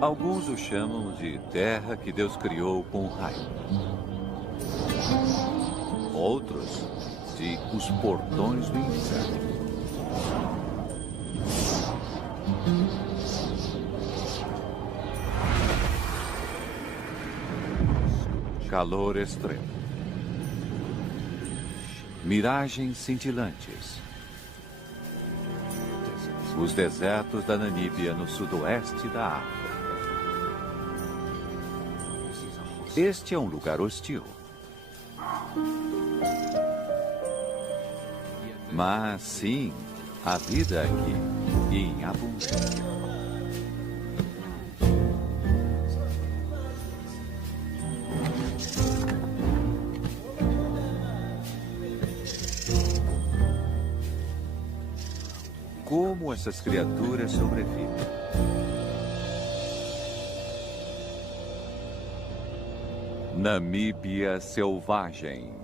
Alguns o chamam de terra que Deus criou com raio. Outros de os portões do inferno. Calor extremo. Miragens cintilantes. Os desertos da Namíbia no sudoeste da África. Este é um lugar hostil. Mas sim, há vida aqui e em abundância. Como essas criaturas sobrevivem? Namíbia selvagem.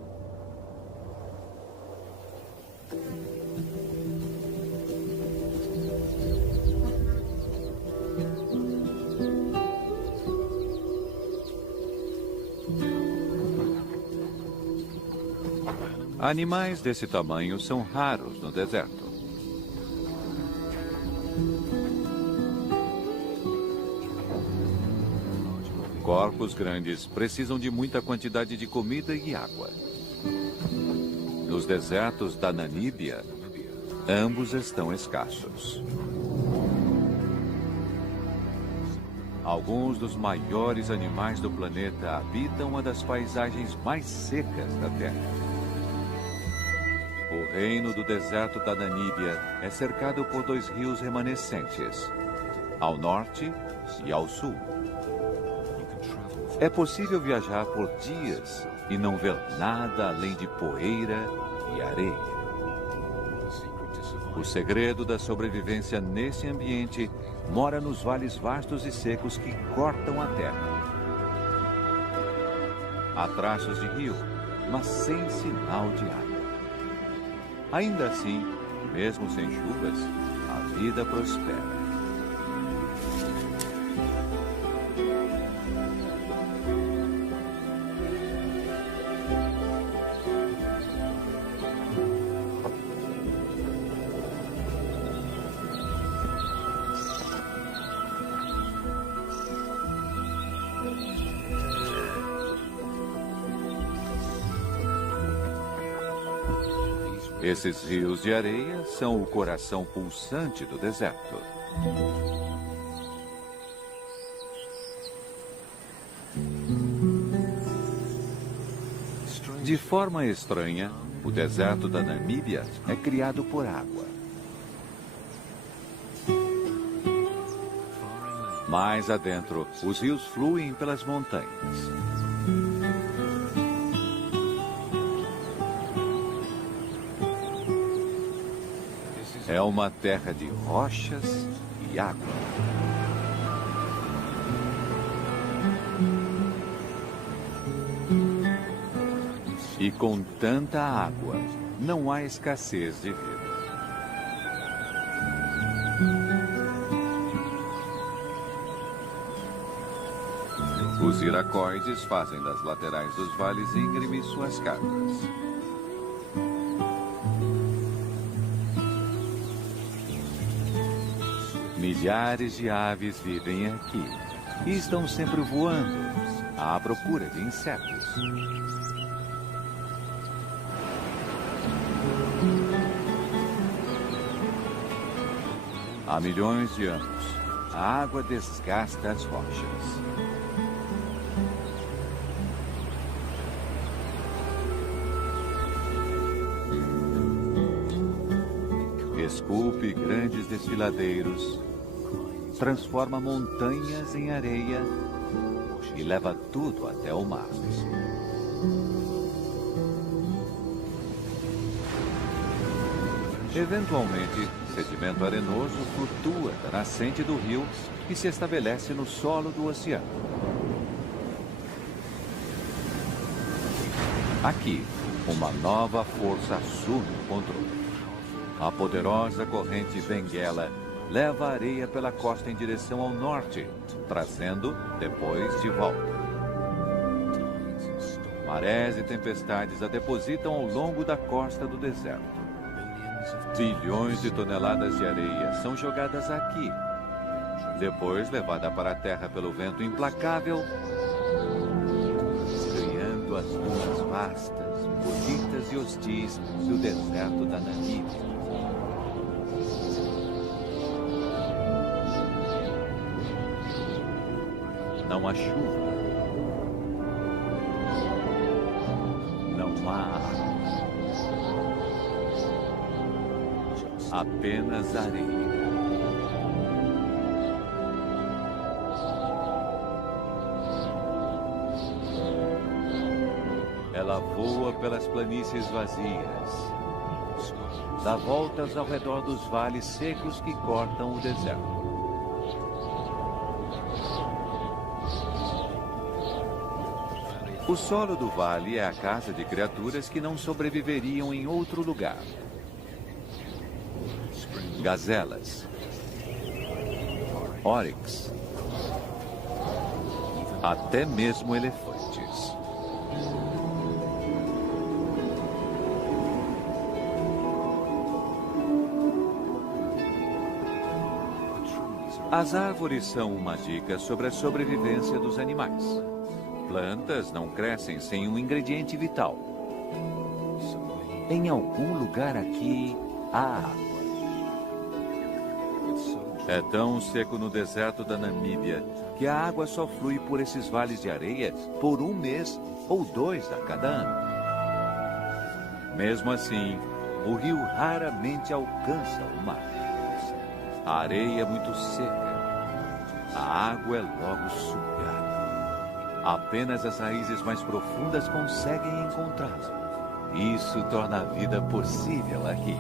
Animais desse tamanho são raros no deserto. Corpos grandes precisam de muita quantidade de comida e água. Nos desertos da Namíbia, ambos estão escassos. Alguns dos maiores animais do planeta habitam uma das paisagens mais secas da Terra. O reino do deserto da Namíbia é cercado por 2 rios remanescentes, ao norte e ao sul. É possível viajar por dias e não ver nada além de poeira e areia. O segredo da sobrevivência nesse ambiente mora nos vales vastos e secos que cortam a terra. Há traços de rio, mas sem sinal de água. Ainda assim, mesmo sem chuvas, a vida prospera. Esses rios de areia são o coração pulsante do deserto. De forma estranha, o deserto da Namíbia é criado por água. Mais adentro, os rios fluem pelas montanhas. É uma terra de rochas e água. E com tanta água, não há escassez de vida. Os iracoides fazem das laterais dos vales íngremes suas casas. Milhares de aves vivem aqui e estão sempre voando à procura de insetos. Há milhões de anos, a água desgasta as rochas. Esculpe grandes desfiladeiros, transforma montanhas em areia e leva tudo até o mar. Eventualmente, sedimento arenoso flutua da nascente do rio e se estabelece no solo do oceano. Aqui, uma nova força assume o controle. A poderosa corrente Benguela leva a areia pela costa em direção ao norte, trazendo depois de volta. Marés e tempestades a depositam ao longo da costa do deserto. Bilhões de toneladas de areia são jogadas aqui, depois levada para a terra pelo vento implacável, criando as dunas vastas, bonitas e hostis do deserto da Namíbia. Não há chuva. Não há água. Apenas areia. Ela voa pelas planícies vazias, dá voltas ao redor dos vales secos que cortam o deserto. O solo do vale é a casa de criaturas que não sobreviveriam em outro lugar. Gazelas, oryx, até mesmo elefantes. As árvores são uma dica sobre a sobrevivência dos animais. Plantas não crescem sem um ingrediente vital. Em algum lugar aqui há água. É tão seco no deserto da Namíbia que a água só flui por esses vales de areia por 1 mês ou 2 a cada ano. Mesmo assim, o rio raramente alcança o mar. A areia é muito seca. A água é logo sugada. Apenas as raízes mais profundas conseguem encontrá-la. Isso torna a vida possível aqui.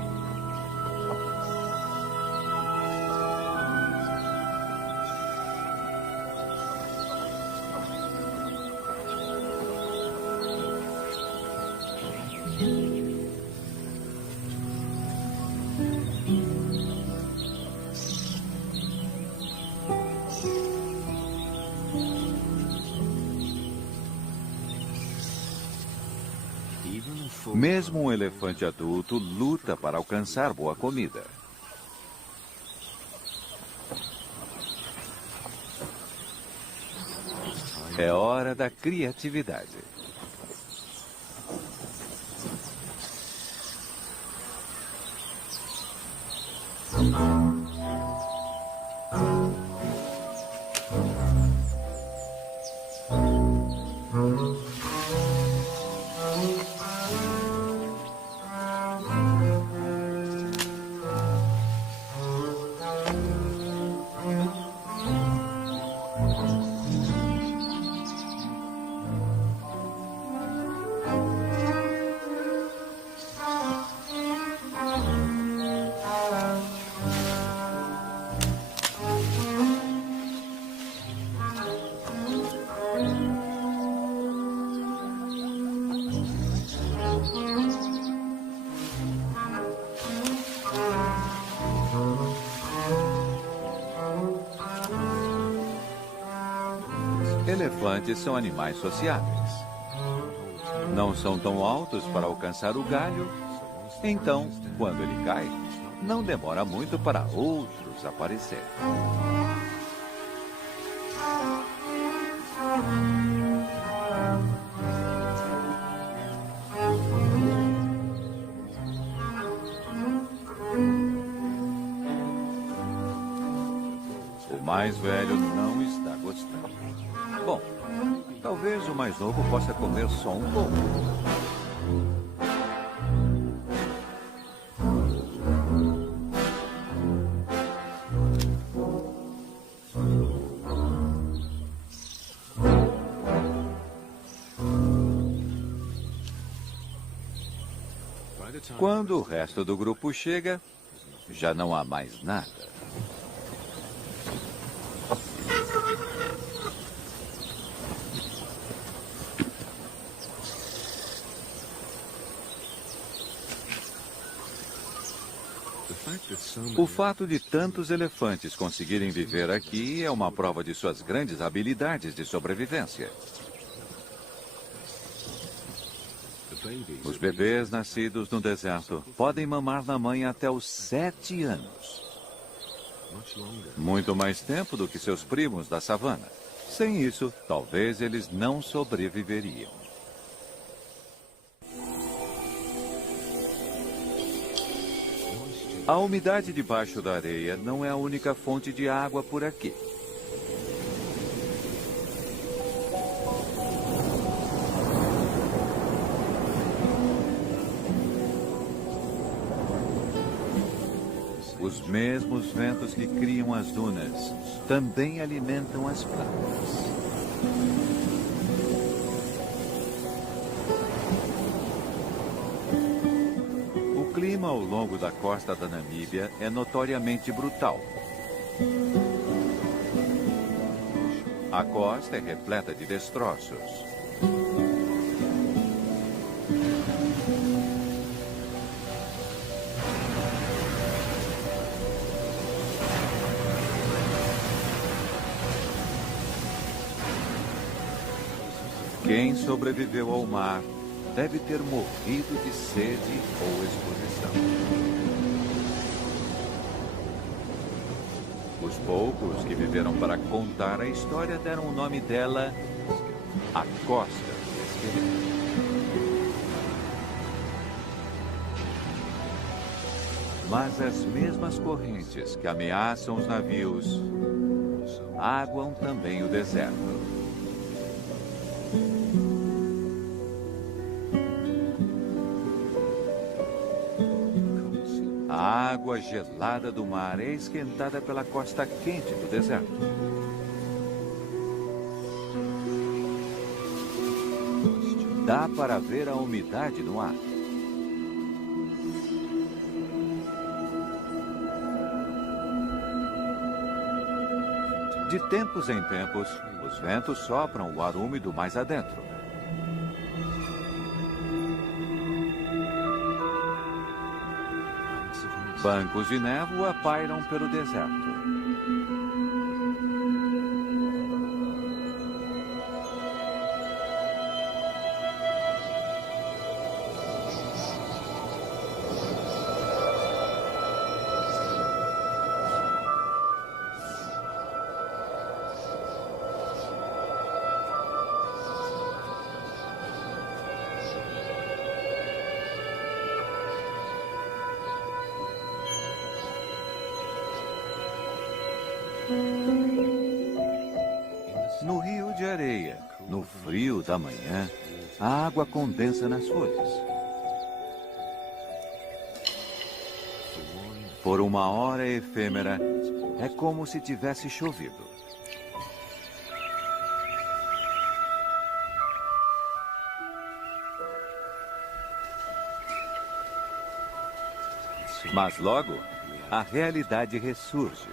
Mesmo um elefante adulto luta para alcançar boa comida. É hora da criatividade. Elefantes são animais sociáveis. Não são tão altos para alcançar o galho, então, quando ele cai, não demora muito para outros aparecerem. O mais velho não está gostando. Bom, talvez o mais novo possa comer só um pouco. Quando o resto do grupo chega, já não há mais nada. O fato de tantos elefantes conseguirem viver aqui é uma prova de suas grandes habilidades de sobrevivência. Os bebês nascidos no deserto podem mamar na mãe até os 7 anos. Muito mais tempo do que seus primos da savana. Sem isso, talvez eles não sobreviveriam. A umidade debaixo da areia não é a única fonte de água por aqui. Os mesmos ventos que criam as dunas também alimentam as plantas. O clima ao longo da costa da Namíbia é notoriamente brutal. A costa é repleta de destroços. Quem sobreviveu ao mar deve ter morrido de sede ou exposição. Os poucos que viveram para contar a história deram o nome dela a Costa do Esqueleto. Mas as mesmas correntes que ameaçam os navios aguam também o deserto. A água gelada do mar é esquentada pela costa quente do deserto. Dá para ver a umidade no ar. De tempos em tempos, os ventos sopram o ar úmido mais adentro. Bancos de névoa pairam pelo deserto. No rio de areia, no frio da manhã, a água condensa nas folhas. Por uma hora efêmera, é como se tivesse chovido. Mas logo, a realidade ressurge.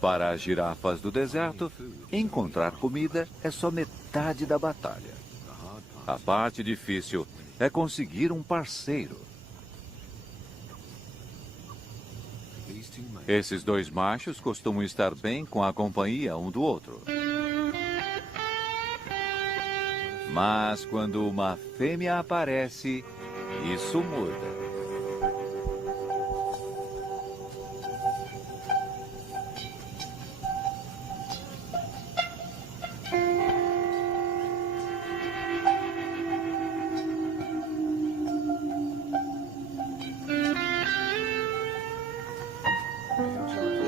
Para as girafas do deserto, encontrar comida é só metade da batalha. A parte difícil é conseguir um parceiro. Esses dois machos costumam estar bem com a companhia um do outro. Mas quando uma fêmea aparece, isso muda.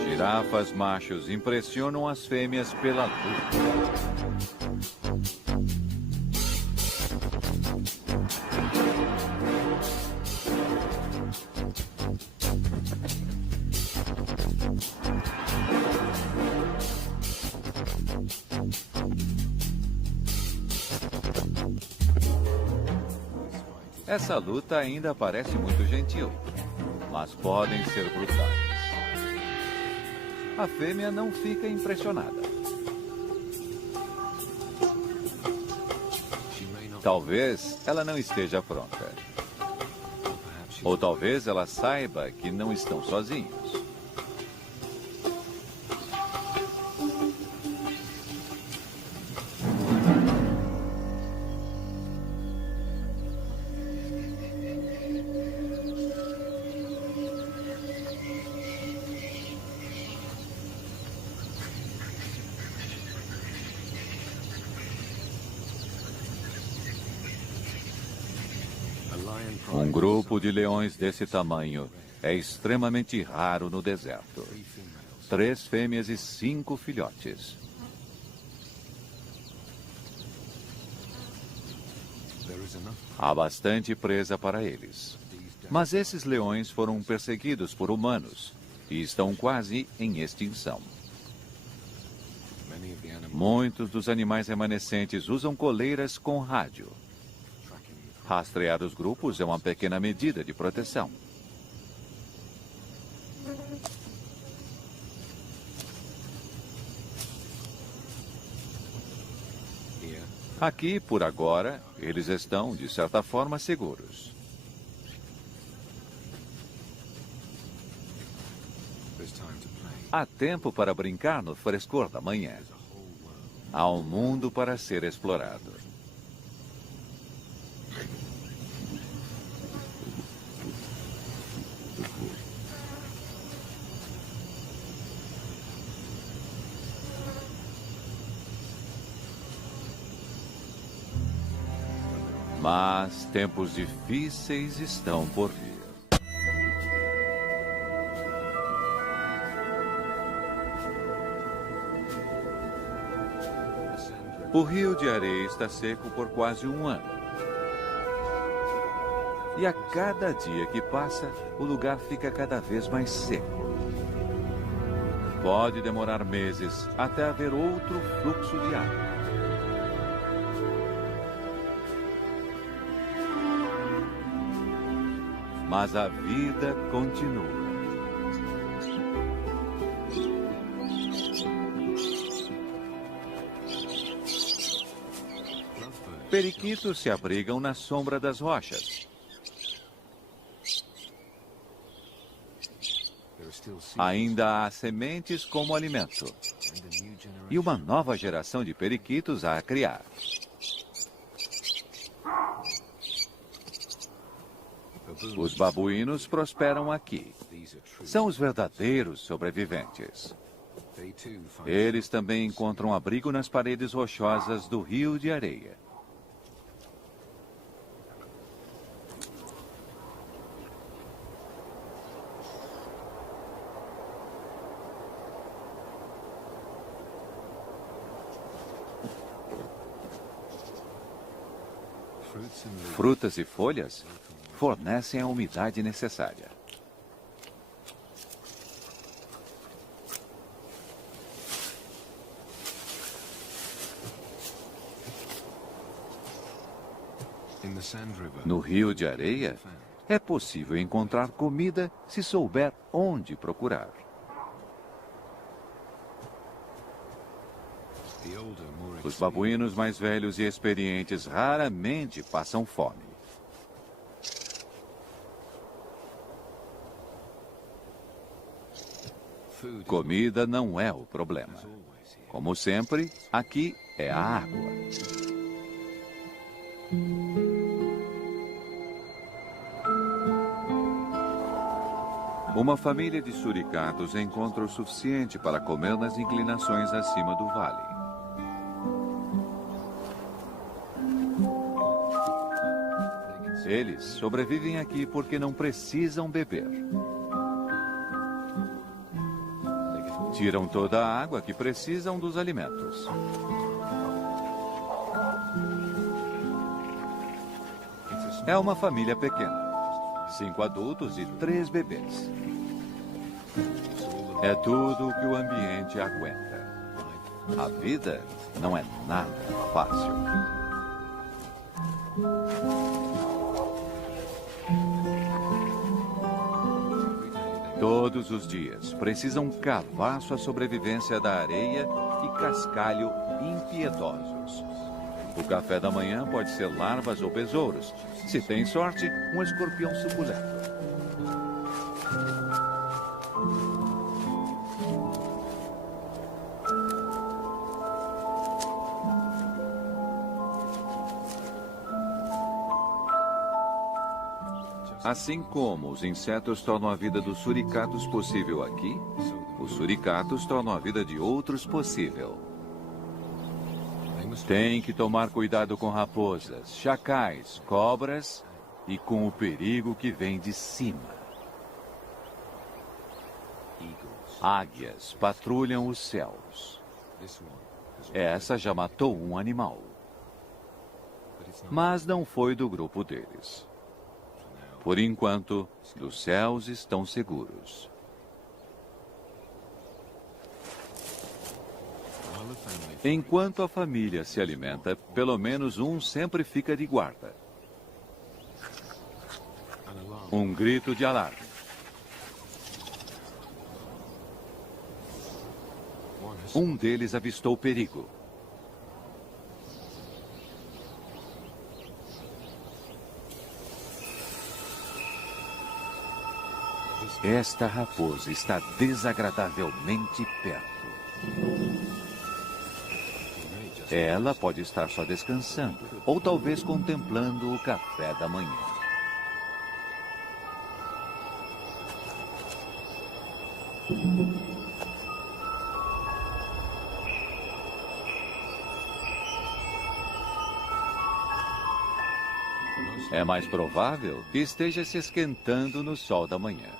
Girafas machos impressionam as fêmeas pela luz. Essa luta ainda parece muito gentil, mas podem ser brutais. A fêmea não fica impressionada. Talvez ela não esteja pronta. Ou talvez ela saiba que não estão sozinhos. Um grupo de leões desse tamanho é extremamente raro no deserto. 3 fêmeas e 5 filhotes. Há bastante presa para eles. Mas esses leões foram perseguidos por humanos e estão quase em extinção. Muitos dos animais remanescentes usam coleiras com rádio. Rastrear os grupos é uma pequena medida de proteção. Aqui, por agora, eles estão, de certa forma, seguros. Há tempo para brincar no frescor da manhã. Há um mundo para ser explorado. Mas tempos difíceis estão por vir. O rio de areia está seco por quase um ano. E a cada dia que passa, o lugar fica cada vez mais seco. Pode demorar meses até haver outro fluxo de água. Mas a vida continua. Periquitos se abrigam na sombra das rochas. Ainda há sementes como alimento. E uma nova geração de periquitos a criar. Os babuínos prosperam aqui. São os verdadeiros sobreviventes. Eles também encontram abrigo nas paredes rochosas do rio de areia. Frutas e folhas fornecem a umidade necessária. No rio de areia, é possível encontrar comida se souber onde procurar. Os babuínos mais velhos e experientes raramente passam fome. Comida não é o problema. Como sempre, aqui é a água. Uma família de suricatos encontra o suficiente para comer nas inclinações acima do vale. Eles sobrevivem aqui porque não precisam beber. Tiram toda a água que precisam dos alimentos. É uma família pequena. 5 adultos e 3 bebês. É tudo o que o ambiente aguenta. A vida não é nada fácil. Todos os dias precisam cavar sua sobrevivência da areia e cascalho impiedosos. O café da manhã pode ser larvas ou besouros. Se tem sorte, um escorpião suculento. Assim como os insetos tornam a vida dos suricatos possível aqui, os suricatos tornam a vida de outros possível. Tem que tomar cuidado com raposas, chacais, cobras e com o perigo que vem de cima. Águias patrulham os céus. Essa já matou um animal. Mas não foi do grupo deles. Por enquanto, os céus estão seguros. Enquanto a família se alimenta, pelo menos um sempre fica de guarda. Um grito de alarme. Um deles avistou perigo. Esta raposa está desagradavelmente perto. Ela pode estar só descansando, ou talvez contemplando o café da manhã. É mais provável que esteja se esquentando no sol da manhã.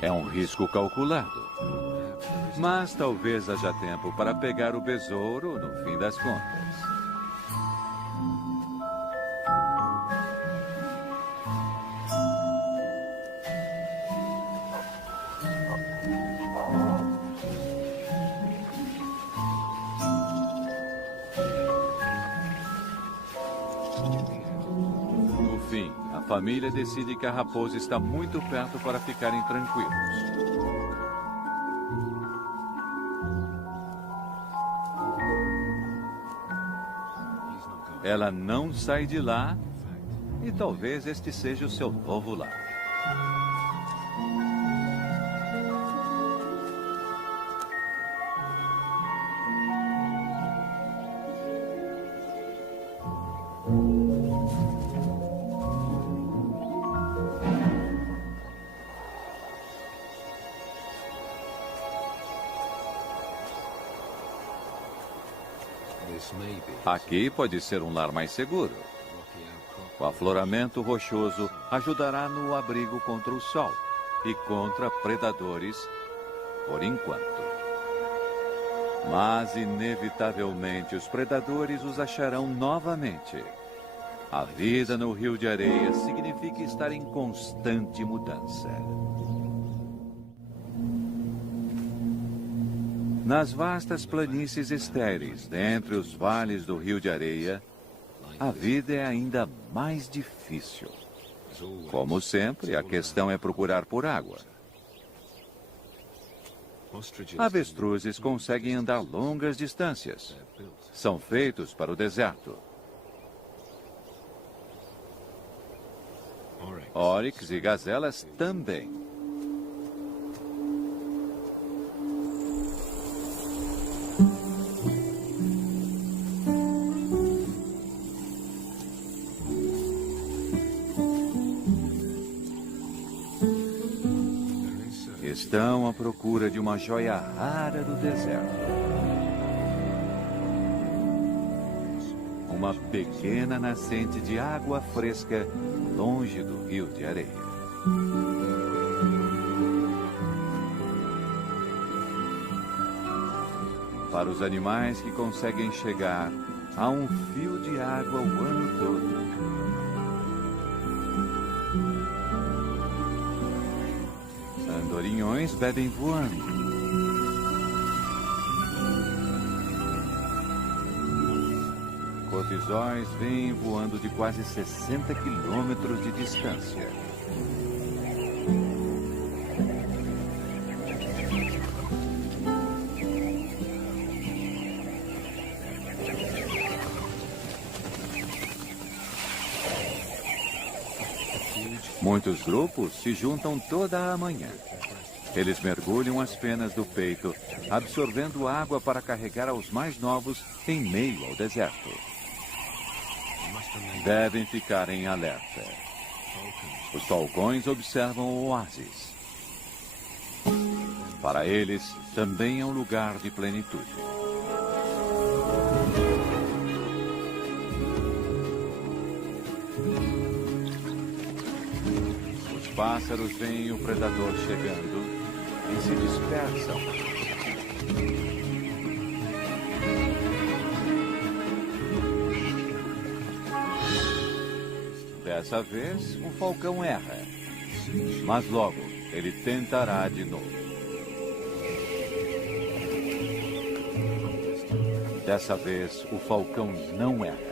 É um risco calculado. Mas talvez haja tempo para pegar o besouro no fim das contas. No fim, a família decide que a raposa está muito perto para ficarem tranquilos. Ela não sai de lá e talvez este seja o seu novo lar. Aqui pode ser um lar mais seguro. O afloramento rochoso ajudará no abrigo contra o sol e contra predadores, por enquanto. Mas, inevitavelmente, os predadores os acharão novamente. A vida no Rio de Areia significa estar em constante mudança. Nas vastas planícies estéreis, dentre os vales do Rio de Areia, a vida é ainda mais difícil. Como sempre, a questão é procurar por água. Avestruzes conseguem andar longas distâncias. São feitos para o deserto. Oryx e gazelas também. Estão à procura de uma joia rara do deserto. Uma pequena nascente de água fresca longe do Rio de Areia. Para os animais que conseguem chegar, há um fio de água o ano todo. Andorinhões bebem voando. Cotisóis vêm voando de quase 60 quilômetros de distância. Muitos grupos se juntam toda a manhã. Eles mergulham as penas do peito, absorvendo água para carregar aos mais novos em meio ao deserto. Devem ficar em alerta. Os falcões observam o oásis. Para eles, também é um lugar de plenitude. Os pássaros veem o predador chegando e se dispersam. Dessa vez, o falcão erra. Mas logo, ele tentará de novo. Dessa vez, o falcão não erra.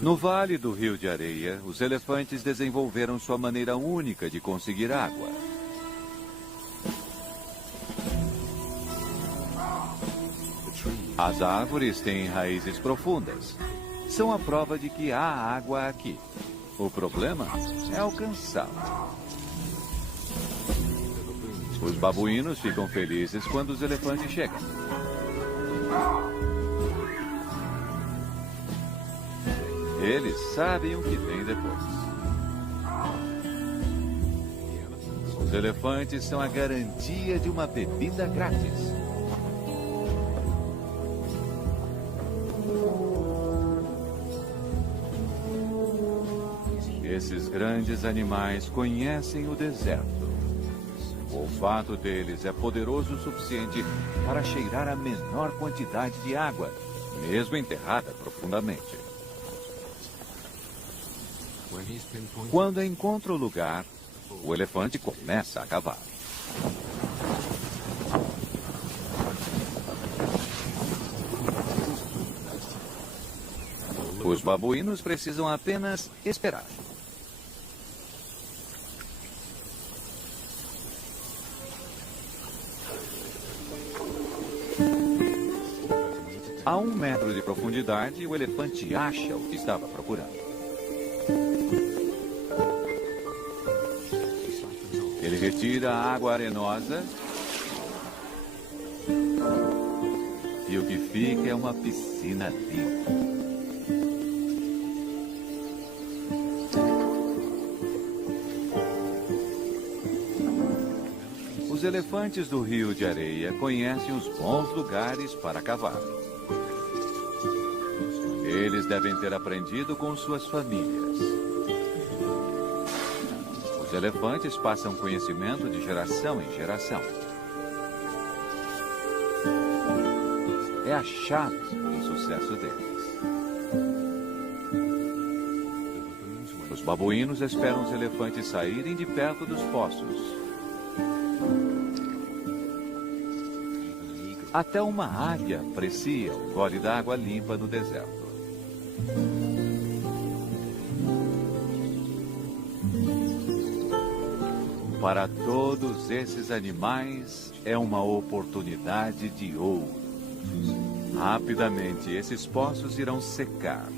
No Vale do Rio de Areia, os elefantes desenvolveram sua maneira única de conseguir água. As árvores têm raízes profundas. São a prova de que há água aqui. O problema é alcançá-la. Os babuínos ficam felizes quando os elefantes chegam. Eles sabem o que vem depois. Os elefantes são a garantia de uma bebida grátis. Esses grandes animais conhecem o deserto. O olfato deles é poderoso o suficiente para cheirar a menor quantidade de água, mesmo enterrada profundamente. Quando encontra o lugar, o elefante começa a cavar. Os babuínos precisam apenas esperar. A 1 metro de profundidade, o elefante acha o que estava procurando. Ele retira a água arenosa e o que fica é uma piscina limpa. Os elefantes do Rio de Areia conhecem os bons lugares para cavar. Eles devem ter aprendido com suas famílias. Os elefantes passam conhecimento de geração em geração. É a chave do sucesso deles. Os babuínos esperam os elefantes saírem de perto dos poços. Até uma águia aprecia o gole d'água limpa no deserto. Para todos esses animais, é uma oportunidade de ouro. Rapidamente, esses poços irão secar.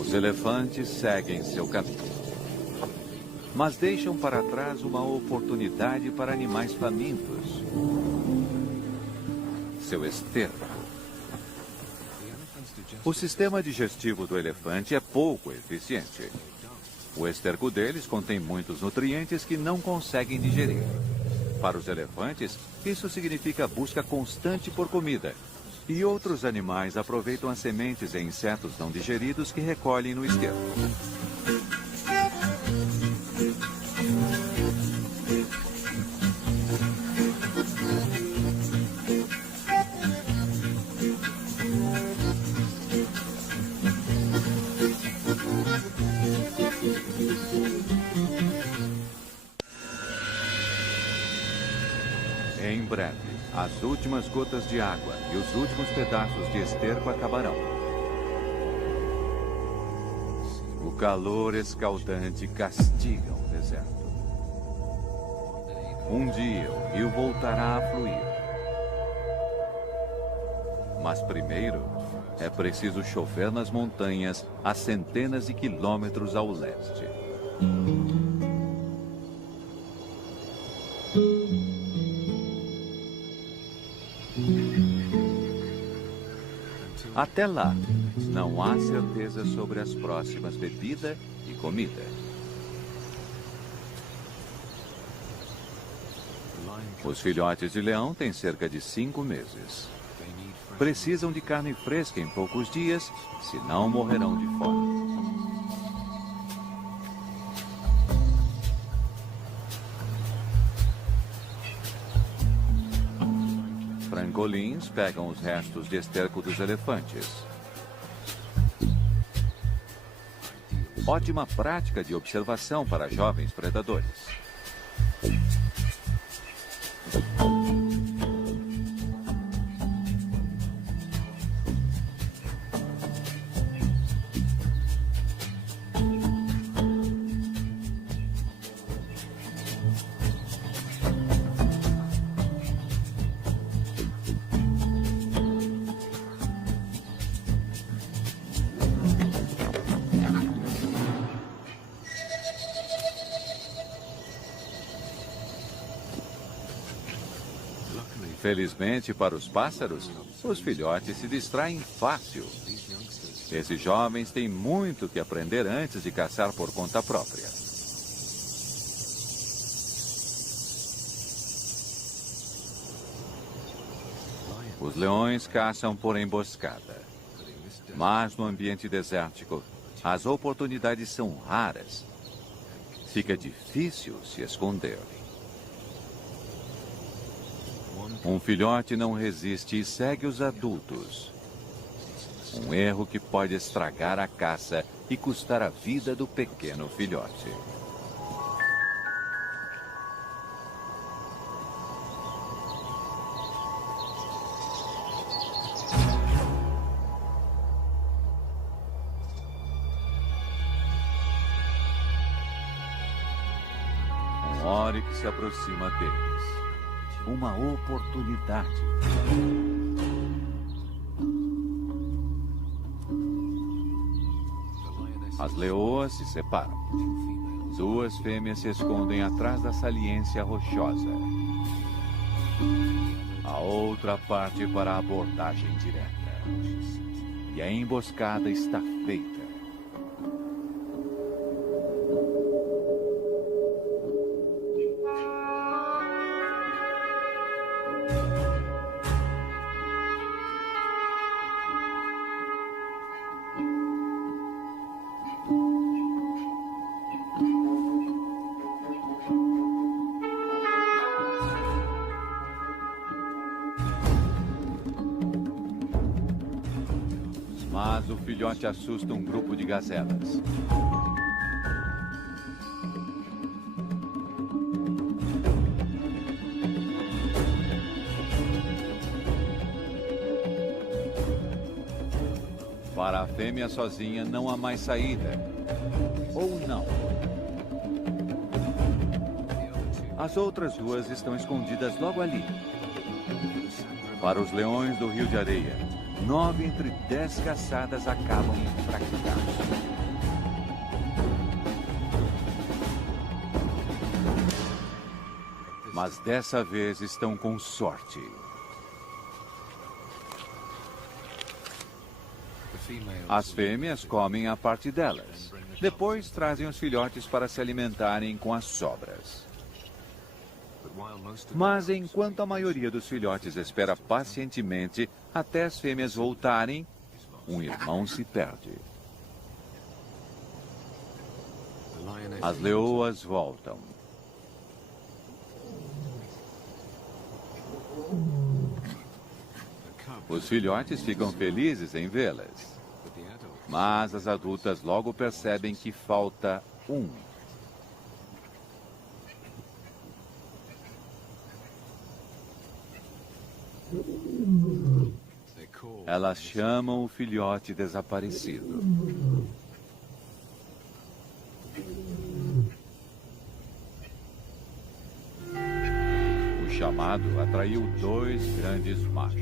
Os elefantes seguem seu caminho. Mas deixam para trás uma oportunidade para animais famintos. Seu esterco. O sistema digestivo do elefante é pouco eficiente. O esterco deles contém muitos nutrientes que não conseguem digerir. Para os elefantes, isso significa busca constante por comida. E outros animais aproveitam as sementes e insetos não digeridos que recolhem no esterco. Em breve. As últimas gotas de água e os últimos pedaços de esterco acabarão. O calor escaldante castiga o deserto. Um dia o rio voltará a fluir. Mas primeiro, é preciso chover nas montanhas a centenas de quilômetros ao leste. Até lá, não há certeza sobre as próximas bebida e comida. Os filhotes de leão têm cerca de 5 meses. Precisam de carne fresca em poucos dias, senão morrerão de fome. Frangolins pegam os restos de esterco dos elefantes. Ótima prática de observação para jovens predadores. Felizmente para os pássaros, os filhotes se distraem fácil. Esses jovens têm muito que aprender antes de caçar por conta própria. Os leões caçam por emboscada. Mas no ambiente desértico, as oportunidades são raras. Fica difícil se esconder. Um filhote não resiste e segue os adultos. Um erro que pode estragar a caça e custar a vida do pequeno filhote. Um oryx se aproxima deles. Uma oportunidade. As leoas se separam. 2 fêmeas se escondem atrás da saliência rochosa. A outra parte para a abordagem direta. E a emboscada está feita. Mas o filhote assusta um grupo de gazelas. Para a fêmea sozinha não há mais saída. Ou não. As outras 2 estão escondidas logo ali. Para os leões do Rio de Areia, 9 entre 10 caçadas acabam em fracasso. Mas dessa vez estão com sorte. As fêmeas comem a parte delas. Depois trazem os filhotes para se alimentarem com as sobras. Mas enquanto a maioria dos filhotes espera pacientemente até as fêmeas voltarem, um irmão se perde. As leoas voltam. Os filhotes ficam felizes em vê-las. Mas as adultas logo percebem que falta um. Elas chamam o filhote desaparecido. O chamado atraiu 2 grandes machos.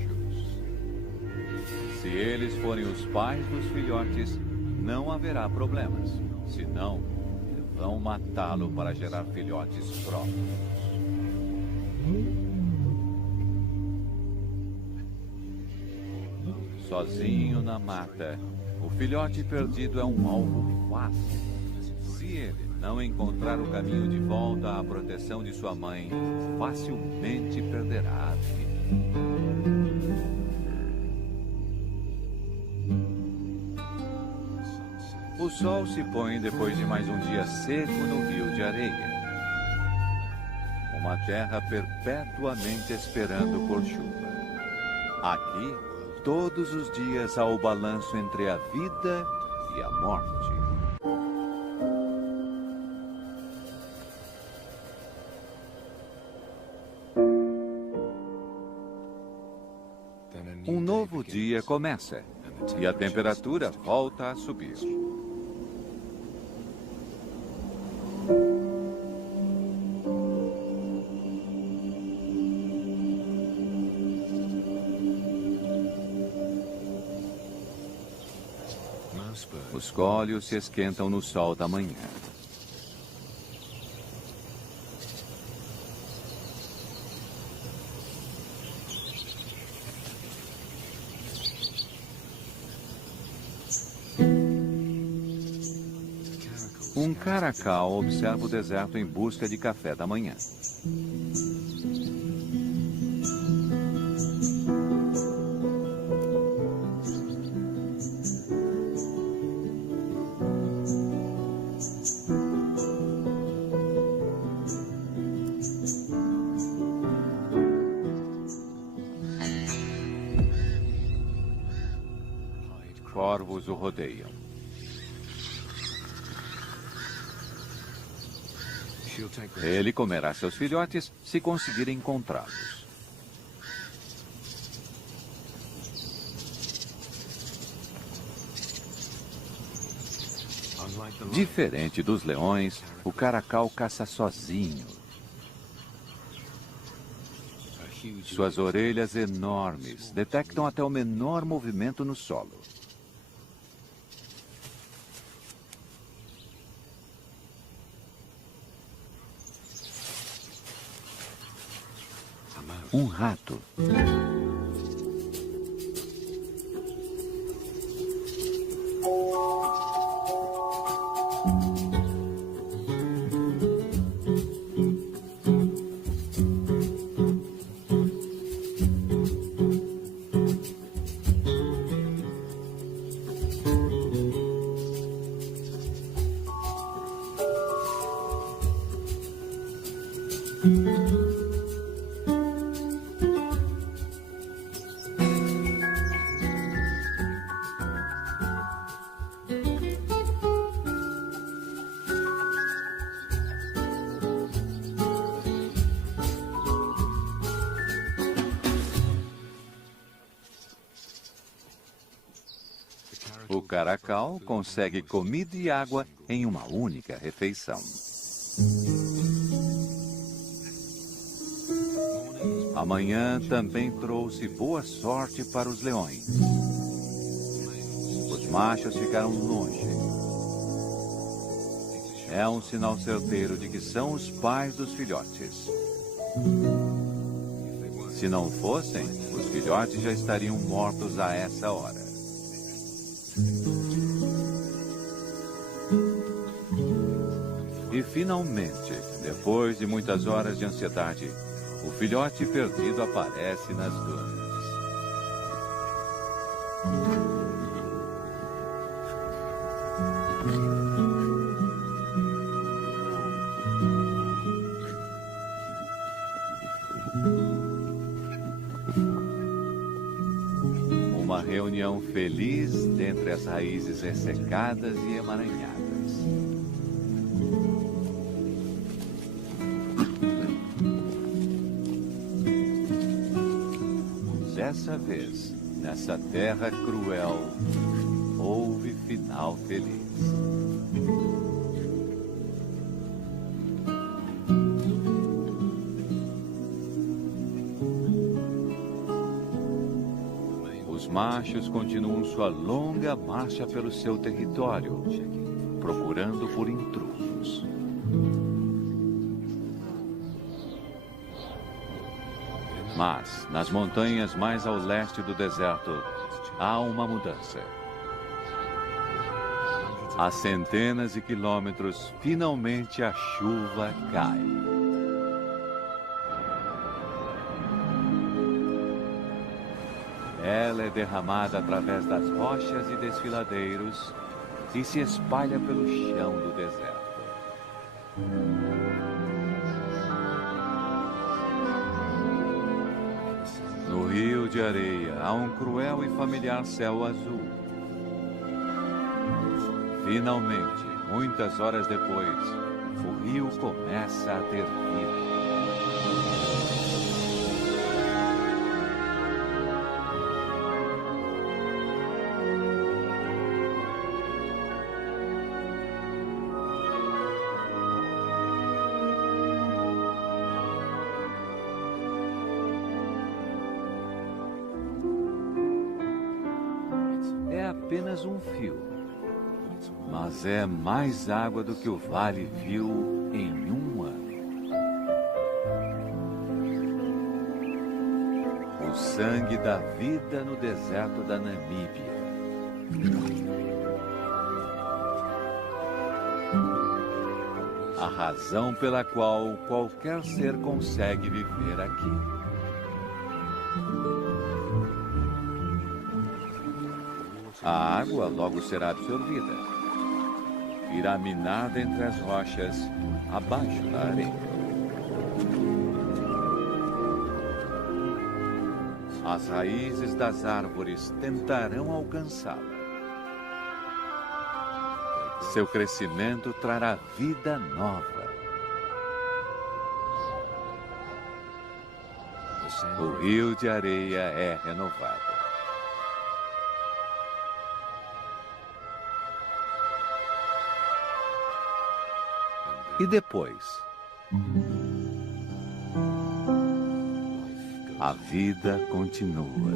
Se eles forem os pais dos filhotes, não haverá problemas. Senão, vão matá-lo para gerar filhotes próprios. Sozinho na mata, o filhote perdido é um alvo fácil. Se ele não encontrar o caminho de volta à proteção de sua mãe, facilmente perderá a vida. O sol se põe depois de mais um dia seco no rio de areia. Uma terra perpetuamente esperando por chuva. Aqui, todos os dias há o balanço entre a vida e a morte. Um novo dia começa e a temperatura volta a subir. Os cólios se esquentam no sol da manhã. Um caracal observa o deserto em busca de café da manhã. Corvos o rodeiam. Ele comerá seus filhotes se conseguir encontrá-los. Diferente dos leões, o caracal caça sozinho. Suas orelhas enormes detectam até o menor movimento no solo. Um rato. O caracal consegue comida e água em uma única refeição. Amanhã também trouxe boa sorte para os leões. Os machos ficaram longe. É um sinal certeiro de que são os pais dos filhotes. Se não fossem, os filhotes já estariam mortos a essa hora. E finalmente, depois de muitas horas de ansiedade, o filhote perdido aparece nas dunas. Uma reunião feliz dentre as raízes ressecadas e emaranhadas. Dessa vez, Nessa terra cruel, houve final feliz. Os machos continuam sua longa marcha pelo seu território, procurando por intrusos. Mas, nas montanhas mais ao leste do deserto, há uma mudança. A centenas de quilômetros, finalmente a chuva cai. Ela é derramada através das rochas e desfiladeiros e se espalha pelo chão do deserto. No rio de areia há um cruel e familiar céu azul. Finalmente, muitas horas depois, o rio começa a ter vida. É apenas um fio, mas é mais água do que o vale viu em um ano. O sangue da vida no deserto da Namíbia. A razão pela qual qualquer ser consegue viver aqui. A água logo será absorvida. Irá minada entre as rochas, abaixo da areia. As raízes das árvores tentarão alcançá-la. Seu crescimento trará vida nova. O rio de areia é renovado. E depois? A vida continua.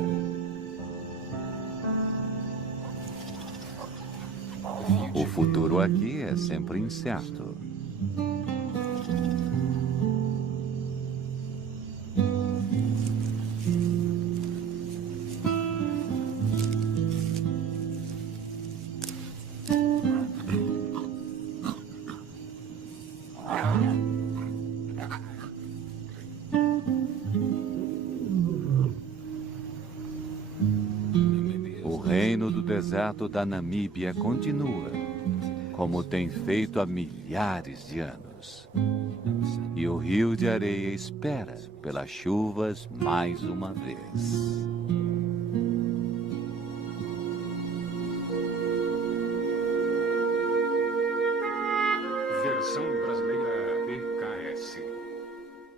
O futuro aqui é sempre incerto. O reino do deserto da Namíbia continua, como tem feito há milhares de anos. E o rio de areia espera pelas chuvas mais uma vez.